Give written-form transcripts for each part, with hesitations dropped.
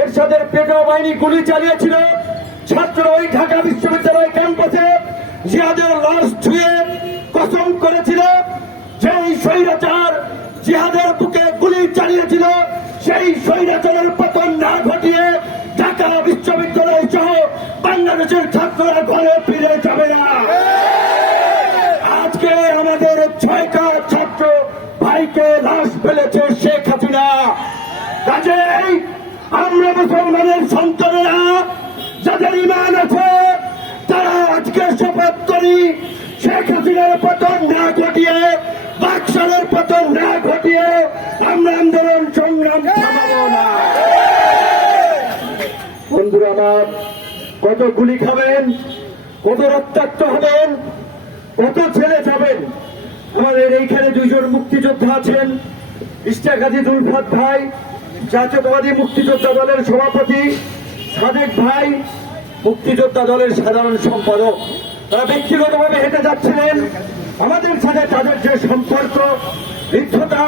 এরশাদের পেটাও বাহিনী গুলি চালিয়েছিল, ছাত্র ওই ঢাকা বিশ্ববিদ্যালয় ক্যাম্পাসে জিহাদের লাশ ছুঁয়ে কসম করেছিল যেই স্বৈরাচার জিহাদের বুকে গুলি চালিয়েছিল সেই স্বৈরাচারের পতন না ঘটিয়ে ঢাকা বিশ্ববিদ্যালয় সহ বাংলাদেশের ছাত্ররা ঘরে ফিরে যাবে না। আজকে আমাদের 6টা ছাত্র ভাইকে লাশ ফেলেছে শেখ হাসিনা। কাজেই আমরা মুসলমানের সন্তানেরা যাদের ইমান আছে তারা আজকে শপথ করি শেখ হাসিনার পতন না ঘটিয়ে, বাকশালের পতন না ঘটিয়ে আমরা আন্দোলন সংগ্রাম থামাবো না। বন্ধুরা আমার, কত গুলি খাবেন, কত রক্তাক্ত হবেন, কত ছেলে যাবেন। আমাদের এইখানে দুইজন মুক্তিযোদ্ধা আছেন, ইশতিয়াক হাজী জুলফাত ভাই, জাতীয়তাবাদী মুক্তিযোদ্ধা দলের সভাপতি, সাদেক ভাই, মুক্তিযোদ্ধা দলের সাধারণ সম্পাদক। তারা ব্যক্তিগতভাবে হেঁটে যাচ্ছিলেন। আমাদের সাথে তাদের যে সম্পর্ক, মিত্রতা,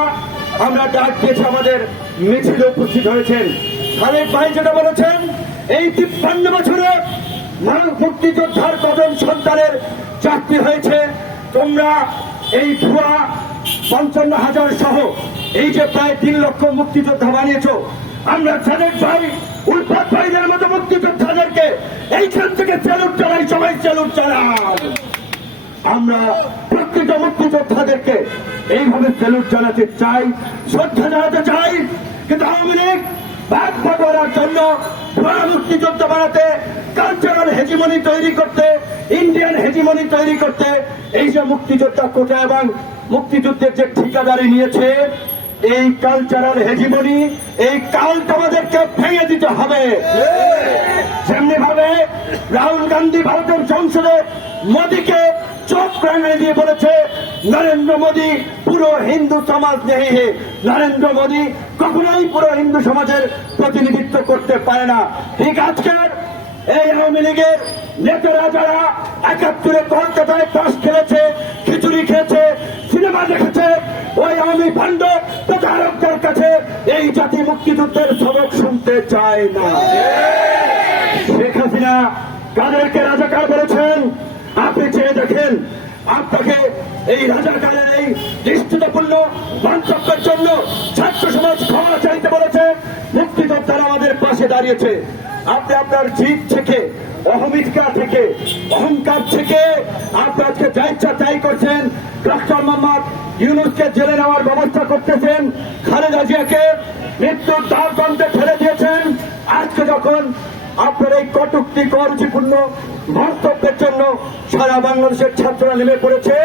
আমরা ডাক দিয়েছি, আমাদের মিছিলে উপস্থিত হয়েছেন। সাদেক ভাই যেটা বলেছেন, এই 53 বছরে মুক্তিযোদ্ধার কজন সন্তানের চাকরি হয়েছে, তোমরা এই ভুয়া 55,000 সহ এই যে প্রায় 3 লক্ষ মুক্তিযোদ্ধা বানিয়েছ, আমরা সাদেক ভাই, উলফাত ভাইদের মতো মুক্তিযোদ্ধাদেরকে এইখান থেকে স্যালুট জানাই, সবাই স্যালুট জানান। আমরা প্রকৃত মুক্তিযোদ্ধাদেরকে এইভাবে স্যালুট জানাতে চাই, শ্রদ্ধা জানাতে চাই। কিন্তু আওয়ামী লীগ ভাগ করার জন্য ভুয়া মুক্তিযোদ্ধা বানাতে, কালচারাল হেজিমনি তৈরি করতে, ইন্ডিয়ান হেজিমনি তৈরি করতে এই যে মুক্তিযোদ্ধা কোটা এবং মুক্তিযুদ্ধের যে ঠিকাদারি নিয়েছে, এই কালচারাল হেজিমনি, এই কালটা আমাদেরকে ভেঙে দিতে হবে। যেমনি ভাবে রাহুল গান্ধী ভারতের সংসদে মোদীকে চোখ রাঙিয়ে দিয়ে বলেছে নরেন্দ্র মোদী পুরো হিন্দু সমাজ নেই হে, নরেন্দ্র মোদী কখনোই পুরো হিন্দু সমাজের প্রতিনিধিত্ব করতে পারে না। ঠিক আজকের এই আওয়ামী লীগের নেতারা যারা 71-এ কলকাতায় তাস খেলেছে, খিচুড়ি খেয়েছে, সিনেমা দেখেছে, ওই আওয়ামী ভণ্ড প্রচারকদের কাছে এই জাতি মুক্তিযুদ্ধের সবক শুনতে চায় না। শেখ হাসিনা কাদেরকে রাজাকার বলেছেন আপনি চেয়ে দেখেন। আপনাকে এই রাজাকারের এই দৃষ্টিপূর্ণ মন্তব্যের জন্য ছাত্র সমাজ ক্ষমা চাইতে বলেছে, মুক্তিযোদ্ধারা আমাদের পাশে দাঁড়িয়েছে। আপনি আপনার জিদ থেকে, অহমিকা থেকে, অহংকার থেকে আপনি আজকে যা ইচ্ছা তাই করছেন। ডক্টর মোহাম্মদ ইউনূসকে জেলে নেওয়ার ব্যবস্থা করতেছেন, খালেদা জিয়াকে মৃত্যুর দ্বারপ্রান্তে ঠেলে দিয়েছেন। আজকে যখন আপনার এই কটূক্তি, করুচিপূর্ণ মন্তব্যের জন্য সারা বাংলাদেশের ছাত্ররা নেমে পড়েছে,